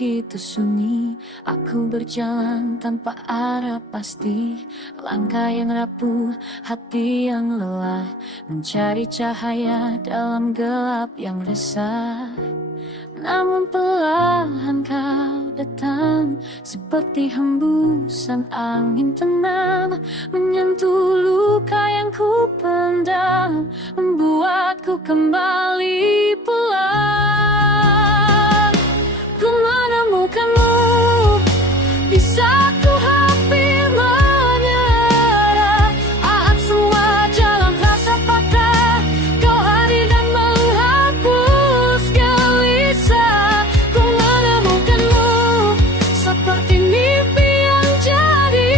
begitu sunyi. Aku berjalan tanpa arah pasti, langkah yang rapuh, hati yang lelah, mencari cahaya dalam gelap yang resah. Namun perlahan kau datang, seperti hembusan angin tenang, menyentuh luka yang ku pendam, membuatku kembali pulang. Ku menemukanmu di saat ku hampir menyerah. Saat semua jalan terasa patah, kau hadir dan menghapus gelisah. Ku menemukanmu seperti mimpi yang jadi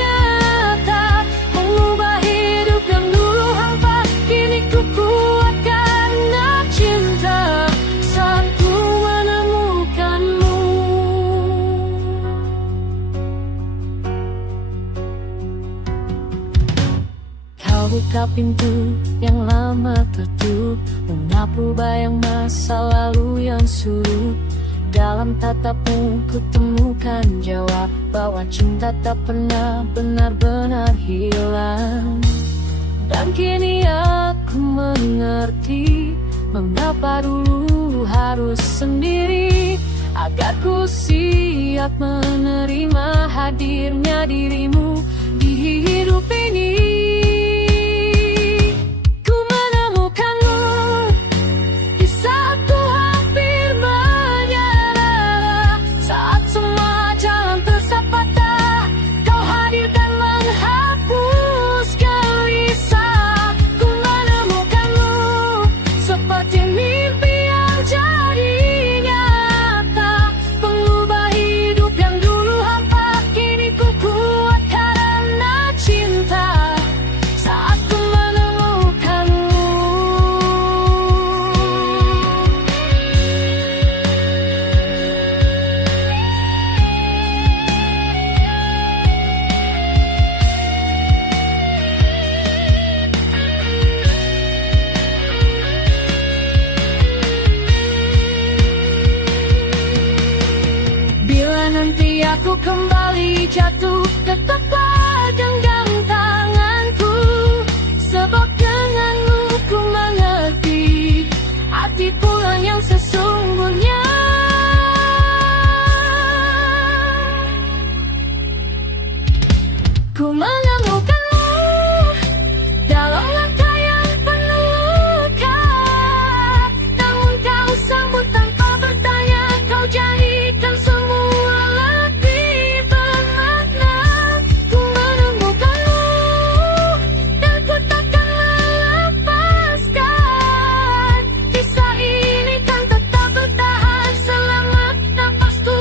nyata, mengubah hidup yang dulu hampa, kini ku kuat karena cinta. Saat ku menemukanmu, kau buka pintu yang lama tertutup, menyapu bayang masa lalu yang suruh. Dalam tatapmu ku temukan jawab bahwa cinta tak pernah benar-benar hilang. Dan kini aku mengerti mengapa dulu harus sendiri, agar ku siap menerima hadirnya dirimu di hidup ini. Ku menemukanmu di saat ku hampir menyerah. Saat semua jalan terasa patah, kau hadir dan menghapus gelisah. Ku menemukanmu seperti mimpi yang jadi nyata, pengubah hidup yang dulu hampa, kini ku kuat karena cinta. Saat ku menemukanmu, bila nanti aku kembali jatuh, tetap genggam tanganku, sebab denganmu ku mengerti hati pulang yang sesungguhnya. Ku menemukanmu dalam langkah yang penuh luka, namun kau sambut tanpa bertanya, kau jadikan semua lebih bermakna. Ku menemukanmu dan ku takkan lepaskan, kisah ini kan tetap bertahan selama napasku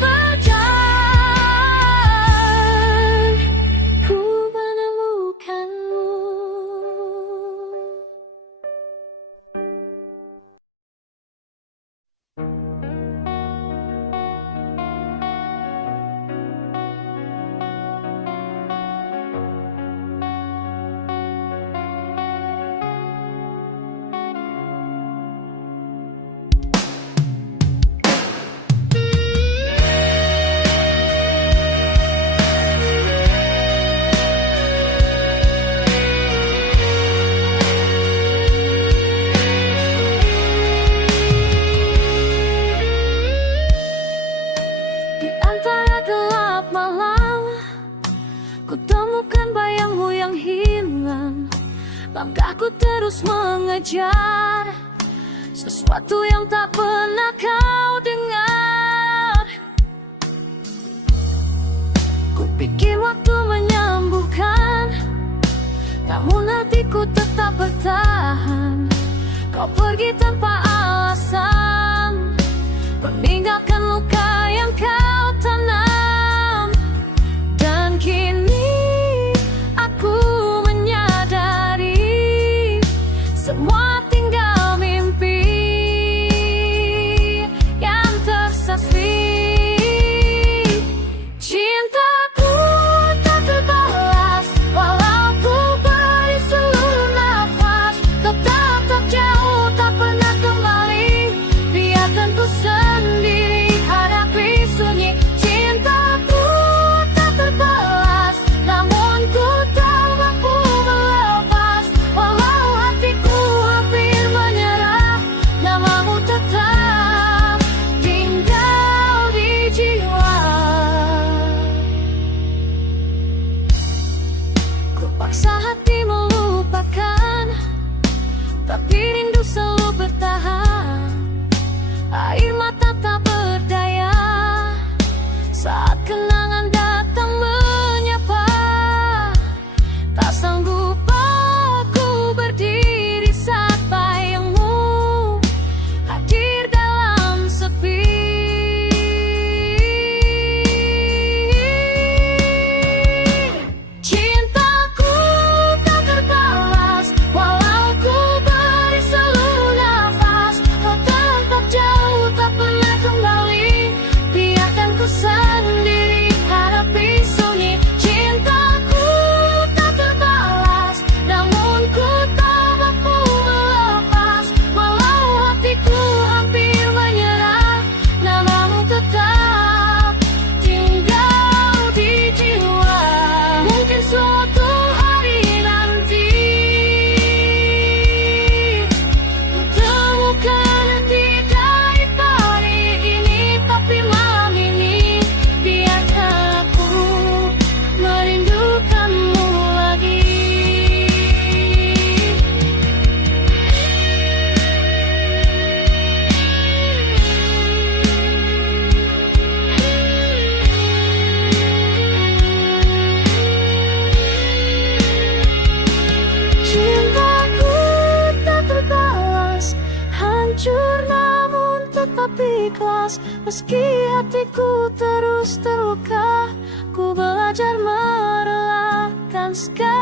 berjalan. Ku menemukanmu. Di antara gelap malam, ku temukan bayangmu yang hilang. Langkahku terus mengejar sesuatu yang tak pernah kau dengar. Ku pikir waktu menyembuhkan, namun hatiku tetap bertahan. Kau pergi tanpa alasan, meninggalkan luka yang kau tanam. Dan kini aku menyadari semua tinggal mimpi yang tersasar. Cintaku tak terbalas, walau ku beri seluruh nafas, tetap tak jauh, tak pernah kembali. ikhlas. Meski hatiku terus terluka, ku belajar merelakan segalanya.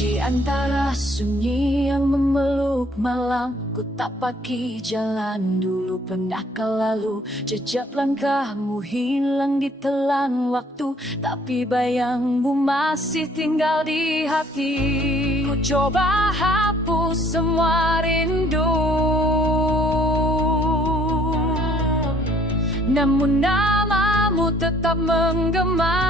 Di antara sunyi yang memeluk malam, ku tak pagi jalan dulu pernah kau lalu. Jejak langkahmu hilang ditelan waktu, tapi bayangmu masih tinggal di hati. Ku coba hapus semua rindu, namun namamu tetap menggema.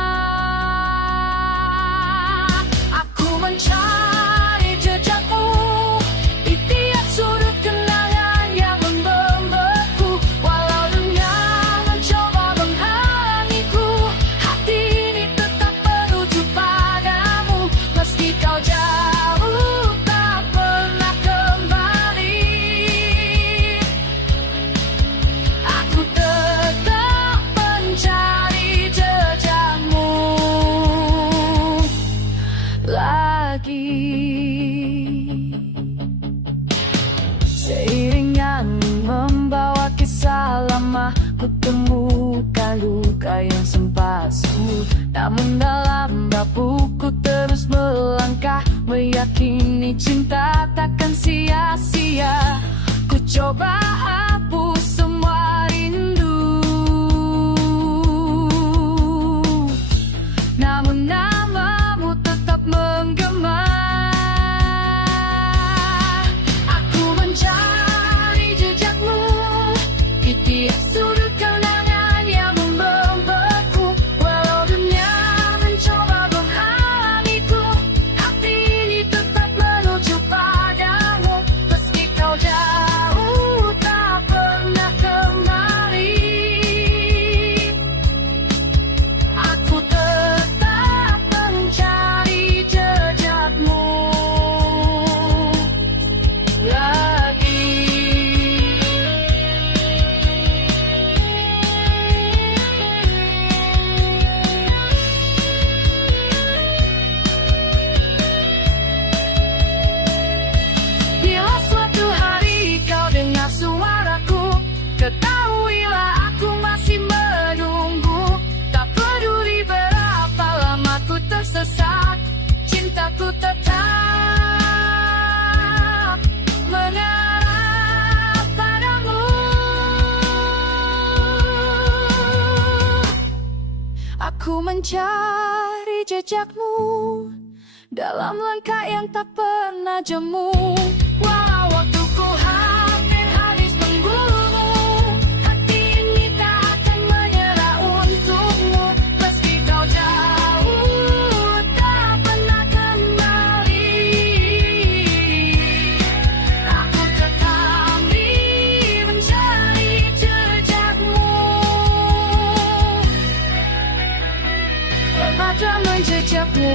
Mencari jejakmu di tiap sudut kenangan yang membeku. Walau dunia mencoba menghalangiku, hati ini tetap menuju padamu. Meski kau jauh tak pernah kembali, aku tetap mencari jejakmu lagi. Seiring yang membawa kisah lama, ku temukan luka yang sempat sembuh. Namun dalam bapukku terus melangkah, meyakini cinta takkan sia-sia. Ku coba hapus semua rindu, namun namamu tetap menggema. Aku mencari jejakmu di tiap sudut kenangan yang membeku. Walau dunia mencoba menghalangiku, hati ini tetap menuju padamu. Meski kau jauh tak pernah kembali, aku tetap mencari jejakmu lagi. Bila suatu hari kau dengar suaraku, ketahuilah aku masih menunggu. Tak peduli berapa lama ku tersesat, cintaku tetap mengarah padamu. Aku mencari jejakmu dalam langkah yang tak pernah jemu. Walau waktuku hampir habis menunggumu, hati ini tak akan menyerah untukmu. Meski kau jauh tak pernah kembali, aku tetap mencari jejakmu. Pada menjejakmu.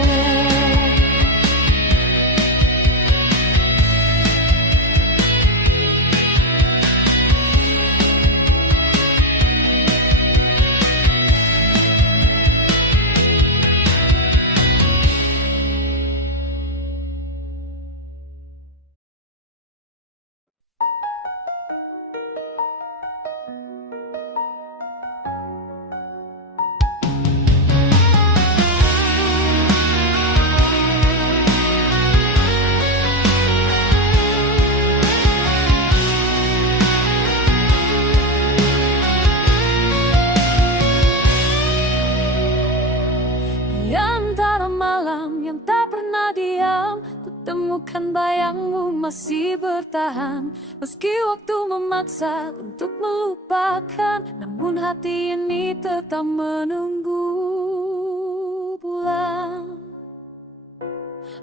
Kutemukan bayangmu masih bertahan. Meski waktu memaksa untuk melupakan, namun hati ini tetap menunggu pulang.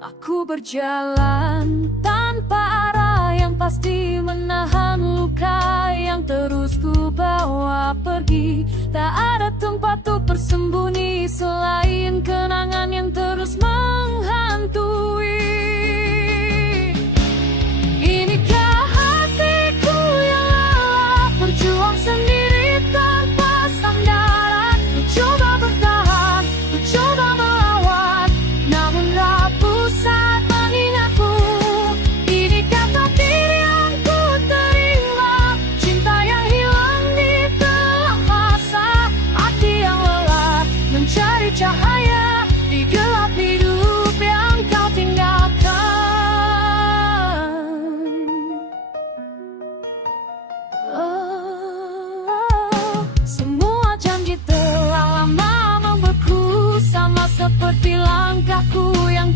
Aku berjalan tanpa arah yang pasti, menahan luka yang terus ku bawa pergi. Tak ada tempat untuk bersembunyi selain kenangan yang terus menghantui.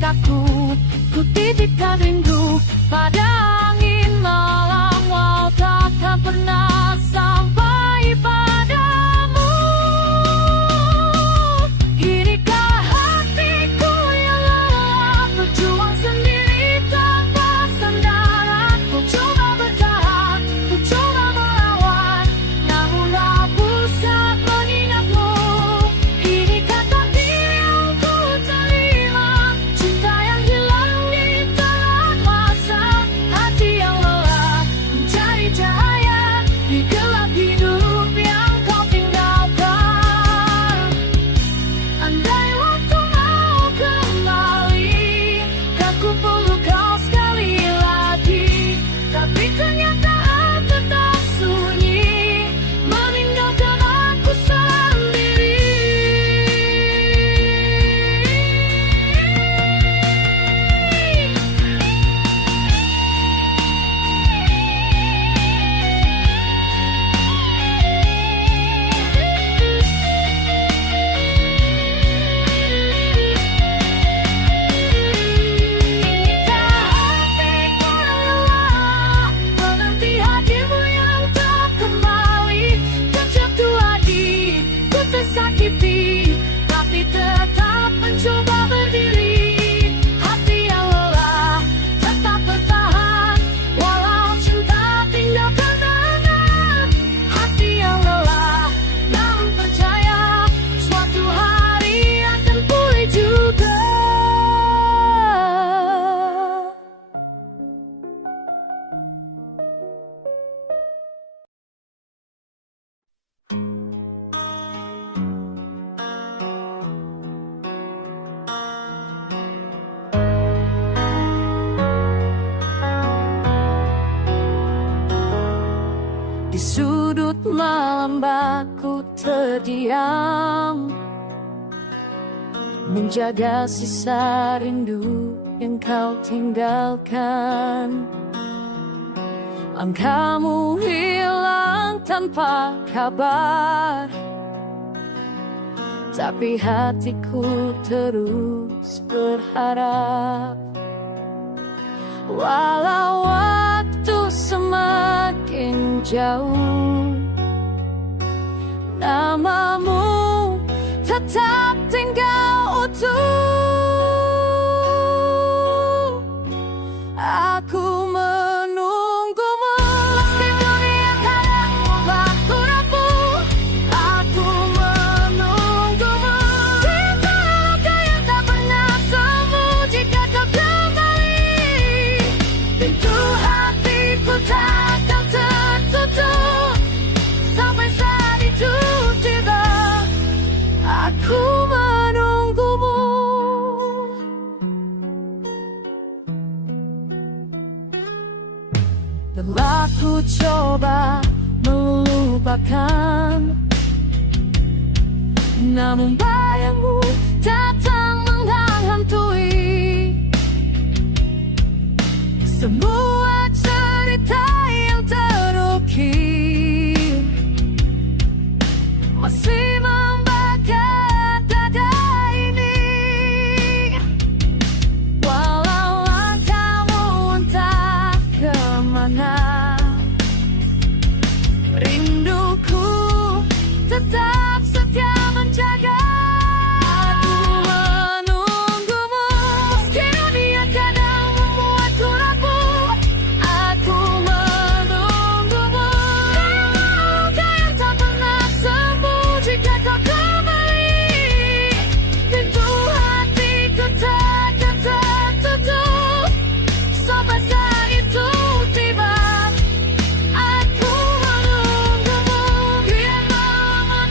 cintaku, ku titipkan rindu pada angin malam, walau takkan pernah sampai padamu. Inikah hatiku yang lelah, berjuang sendiri tanpa sandaran. Ku coba bertahan, ku coba melawan, namun rapuh saat mengingatmu. Inikah takdir yang ku terima, cinta yang hilang di telan masa, hati yang lelah mencari cahaya di gelap hidup yang kau tinggalkan. Andai waktu mau kembali, kan ku peluk kau sekali lagi, tapi ternyata tetap sunyi, meninggalkan aku sendiri. Menanti hadirmu yang tak kembali, terjatuh hati, ku tersakiti, tapi tetap mencoba berdiri. Hati yang lelah tetap bertahan, walau cinta tinggal kenangan. Hati yang lelah namun percaya, suatu hari akan pulih juga. Di sudut malam baku terdiam, menjaga sisa rindu yang kau tinggalkan. Langkahmu hilang tanpa kabar, tapi hatiku terus berharap. Walau waktu semakin jauh, namamu tetap tinggal utuh. Aku menunggumu meski dunia kadang membuat ku rapuh. Aku menunggumu, cinta luka yang tak pernah sembuh. Jika kau kembali, pintu hatiku takkan tertutup sampai saat itu tiba. Aku menunggumu. Telah ku coba melupakan, namun bayangmu datang menghantui semua cerita yang terukir, masih membakar dada ini. Walau langkahmu entah kemana, rinduku tetap setia menjaga. Aku menunggumu meski dunia kadang membuatku rapuh. Aku menunggumu, luka yang tak pernah sembuh. Jika kau kembali, pintu hatiku takkan tertutup sampai saat itu tiba. Aku menunggumu, biar malam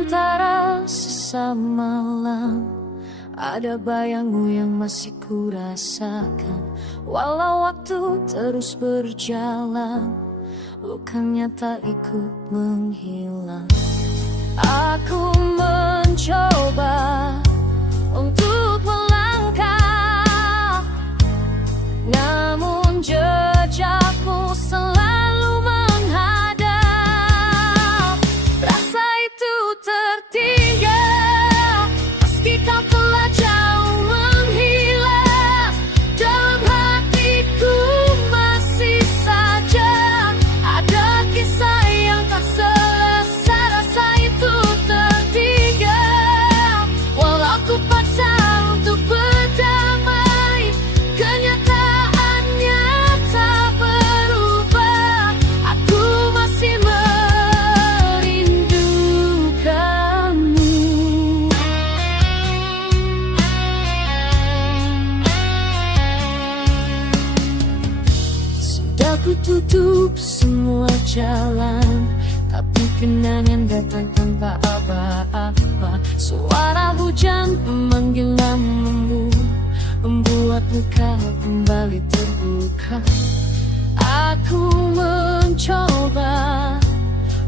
antara sesama malam, ada bayangmu yang masih kurasakan. Walau waktu terus berjalan, lukanya tak ikut menghilang. Aku mencoba untuk melangkah, namun jejakmu selalu menghadap. Rasa itu tertinggal meski kau telah jauh menghilang. Dalam hatiku masih saja ada kisah yang tak selesai. Rasa itu tertinggal walau ku paksa untuk berdamai. Kenyataannya tak berubah, aku masih merindukanmu. Sudah ku tutup semua jalan, tapi kenangan datang tanpa apa-apa. Suara hujan memanggil namamu, membuat luka kembali terbuka. Aku mencoba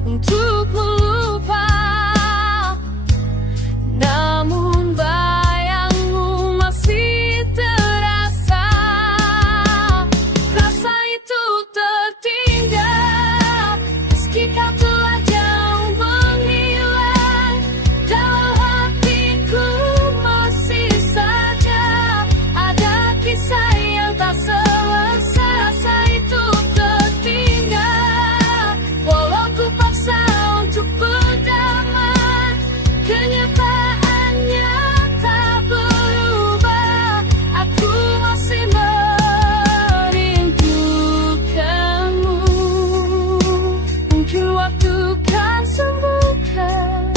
untuk melupa, namun bayangmu masih terasa. Rasa itu tertinggal meski kau telah jauh menghilang. Dalam hatiku masih saja ada kisah yang tak selesai. Rasa itu tertinggal walau ku paksa untuk berdamai. Kenyataannya tak berubah, aku masih merindukanmu. Mungkin waktu kan sembuhkan,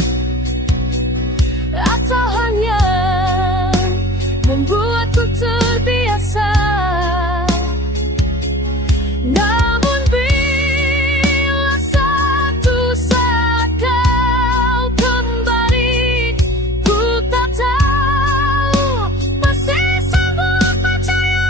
atau hanya membuatku terbiasa. Namun bila satu saat kau kembali, ku tak tahu masih sanggup percaya.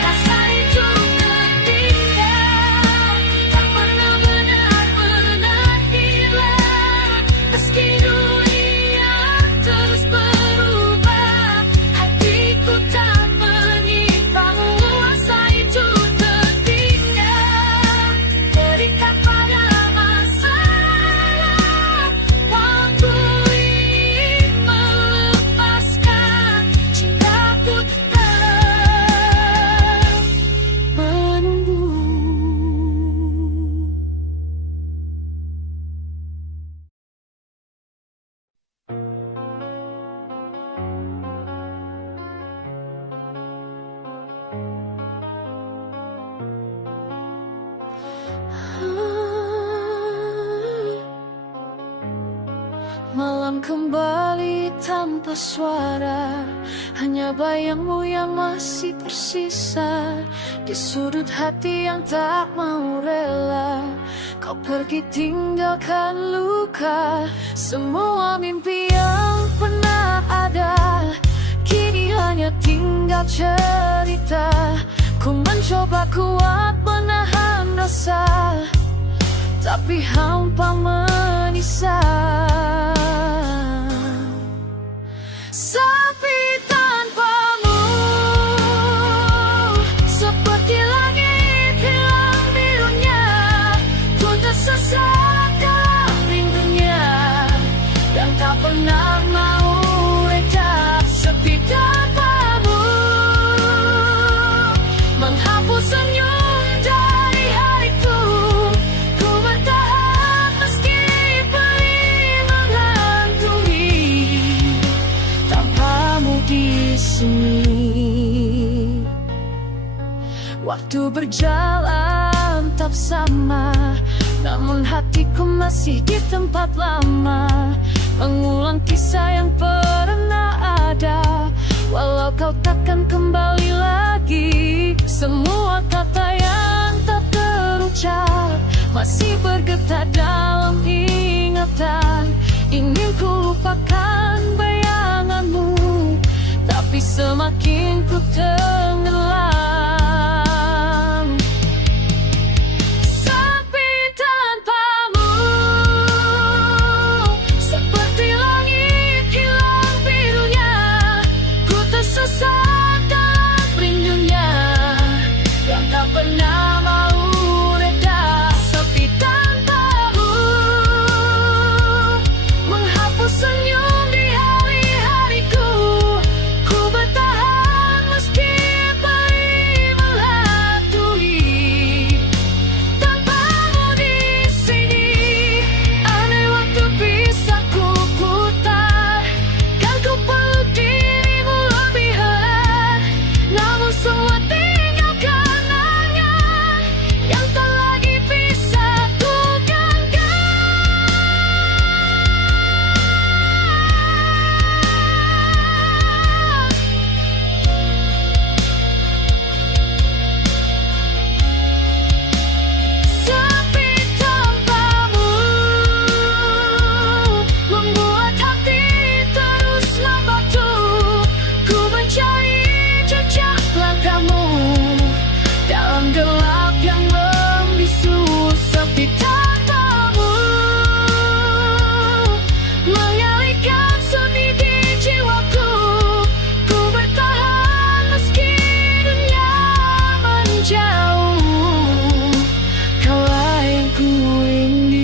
Rasa itu tertinggal, tak pernah benar-benar hilang. Meski dunia terus berubah, hatiku tak menyimpang. Rasa itu tertinggal, terikat pada masa lalu. Waktu ingin melepaskan, cintaku tetap menunggu. Malam kembali tanpa suara, hanya bayangmu yang masih tersisa di sudut hati yang tak mau rela. Kau pergi tinggalkan luka. Semua mimpi yang pernah ada kini hanya tinggal cerita. Ku mencoba kuat menahan rasa, tapi hampa menisa. Sepi tanpamu, seperti langit hilang birunya. Ku tersesat dalam rindunya, dan tak pernah mau reda. Sepi tanpamu, menghapus senyum dari hariku. Ku bertahan meski pedih menghantui, tanpamu di sini. Waktu berjalan tetap sama, namun hatiku masih di tempat lama, mengulang kisah yang pernah ada. Walau kau takkan kembali lagi, semua kata yang tak terucap masih bergetar dalam ingatan. Ingin ku lupakan bayanganmu, tapi semakin ku tenggelam. Sepi tanpamu, seperti langit hilang birunya. Ku tersesat dalam rindunya yang tak pernah mau reda. Sepi tanpamu menghapus senyum di hari-hariku. Ku bertahan meski perih menghatui. Tanpamu di sini, andai waktu bisa ku putar, kan ku peluk dirimu lebih erat. Namun semua tinggal kenangan yang tak lagi bisa ku genggam. Sepi tanpamu membuat hati terus membatu. Ku mencari jejak langkahmu dalam gelap yang membisu. Sepi tanpamu mengalihkan sunyi di jiwaku. Ku bertahan meski dunia menjauh. Kaulah yang ku rindu.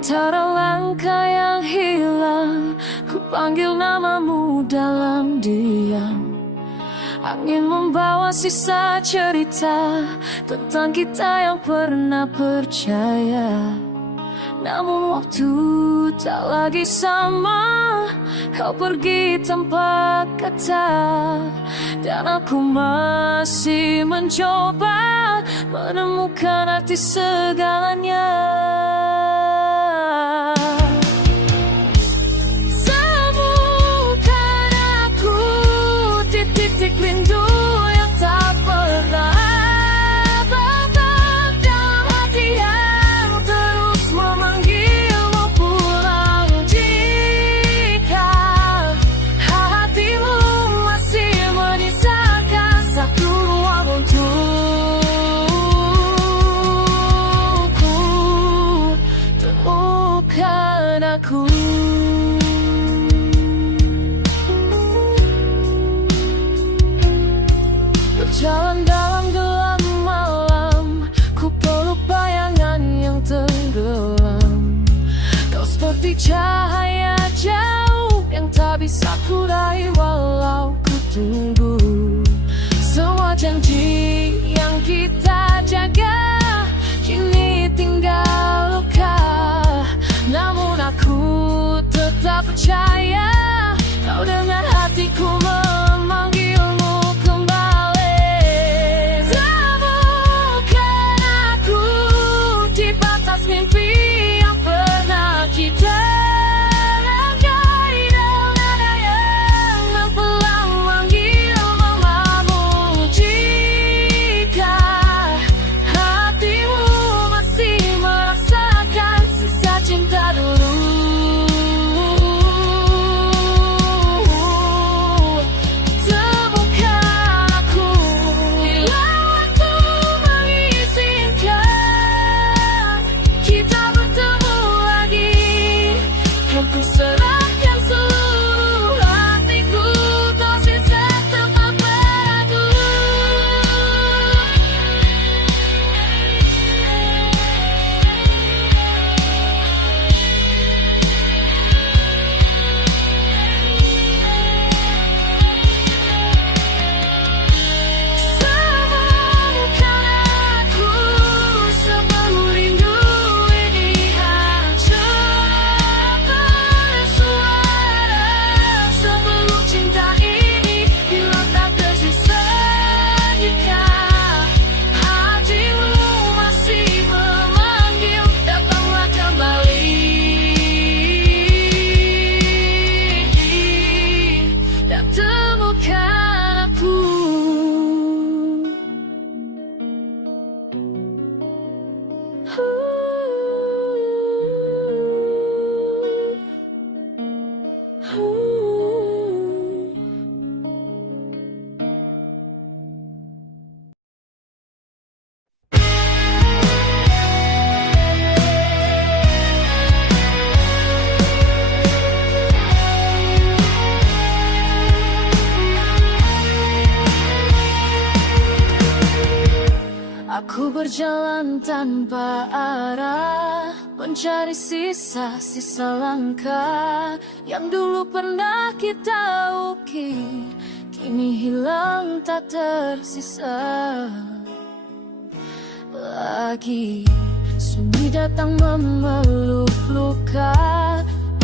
Antara langkah yang hilang, ku panggil namamu dalam diam. Angin membawa sisa cerita tentang kita yang pernah percaya. Namun waktu tak lagi sama, kau pergi tanpa kata, dan aku masih mencoba menemukan arti segalanya. Sembuhkan aku di titik rindu yang tak pernah abad dalam hati yang terus memanggilmu pulang. Jika hatimu masih menyisakan satu ruang untukku, temukan aku. Berjalan dalam gelap malam, ku peluk bayangan yang tenggelam. Kau seperti cahaya jauh yang tak bisa ku raih walau ku tunggu. Semua janji yang kita jaga kini tinggal luka. Namun aku tetap percaya kau dengan hatiku memanggilmu kembali. Temukan aku di batas mimpi yang pernah kita ragai, dan nada yang mempelang manggil namamu. Jika Aku berjalan tanpa arah, mencari sisa-sisa langkah yang dulu pernah kita ukir, kini hilang tak tersisa lagi. Sunyi datang memeluk luka,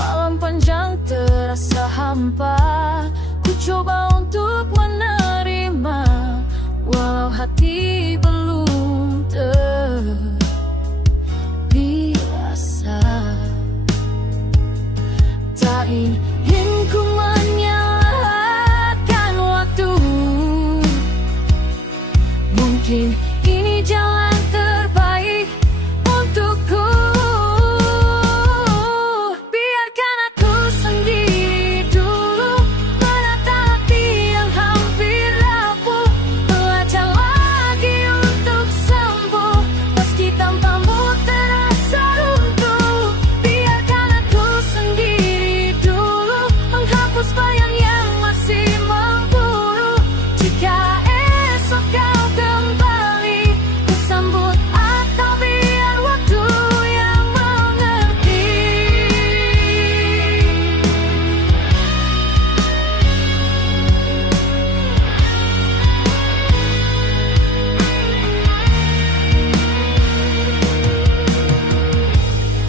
malam panjang terasa hampa. Ku coba untuk menerima, walau hati belum terbiasa. Tak ingin ku menyalahkan waktu, mungkin ini jalan terbaik untukku. Biarkan aku sendiri dulu, menata hati yang hampir rapuh, belajar lagi untuk sembuh, meski tanpamu terasa runtuh. Biarkan aku sendiri dulu, menghapus bayang yang masih memburu. Jika esok kau kembali, ku sambut atau biar waktu yang mengerti.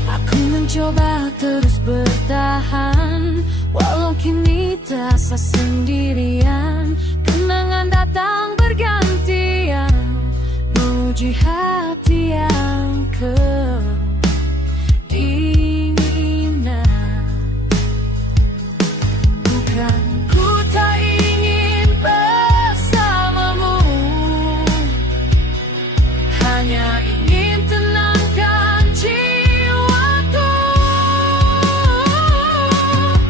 Aku mencoba terus bertahan, walau kini terasa sendirian. Kenangan datang bergantian, menguji hati yang kedinginan. Bukan ku tak ingin bersamamu, hanya ingin tenangkan jiwaku.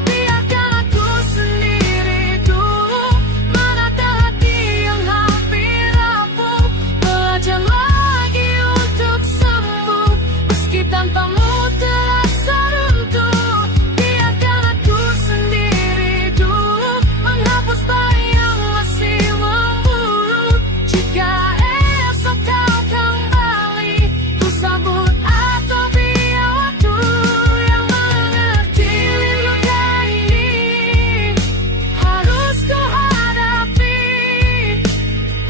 Biarkan aku sendiri dulu, menata hati yang hampir rapuh, belajar lagi untuk sembuh, meski tanpamu terasa runtuh. Biarkan aku sendiri dulu, menghapus bayang masih memburu. Jika esok kau kembali, ku sambut atau biar waktu yang mengerti. Luka ini harus ku hadapi,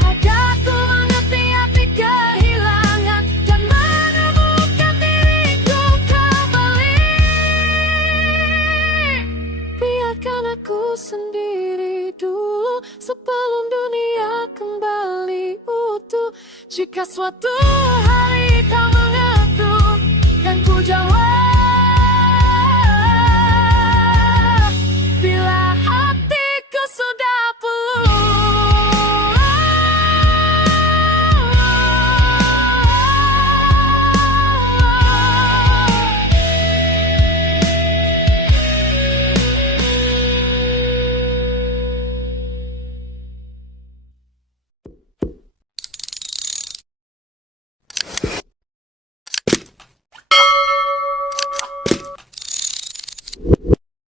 agar ku mengerti arti kehilangan dan menemukan diriku kembali. Biarkan aku sendiri dulu, sebelum dunia kembali utuh. Jika suatu